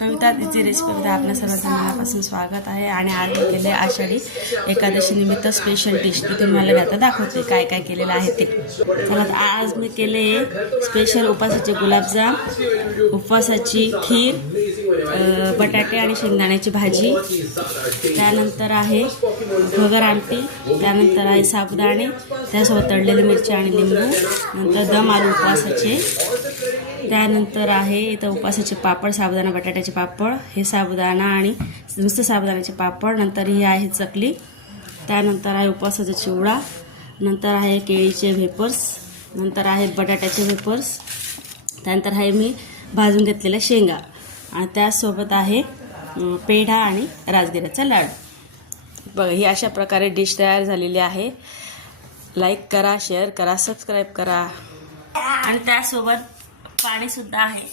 कविता easy रेसिपीमध्ये आपल्या सर्वांचं मनापासून स्वागत आहे. आणि आज मी केले आषाढी एकादशी निमित्त स्पेशल डिश. ती तुम्हाला आता दाखवते काय काय केलेलं आहे ते. चला आज मी केले स्पेशल उपवासाचे गुलाबजाम, उपवासाची खीर, बटाटे आणि शेंगदाण्याची भाजी, त्यानंतर आहे भगर आमटी, त्यानंतर आहे साबुदाणे, त्यासोबत तळलेली मिरची आणि लिंबू, नंतर दम आलू उपवासाचे, त्यानंतर आहे इथं उपवासाचे पापड, साबुदाणा बटाट्याचे पापड, हे साबुदाणा आणि नुसतं साबुदाण्याचे पापड, नंतर ही आहे चकली, त्यानंतर आहे उपवासाचा चिवडा, नंतर आहे केळीचे वेफर्स, नंतर आहेत बटाट्याचे वेफर्स, त्यानंतर आहे मी भाजून घेतलेल्या शेंगा, आणि त्यासोबत आहे पेढा आणि राजगिऱ्याचा लाडू. बघा ही अशा प्रकारे डिश तयार झालेली आहे. लाईक करा, शेअर करा, सबस्क्राईब करा, आणि त्यासोबत पाणीसुद्धा आहे.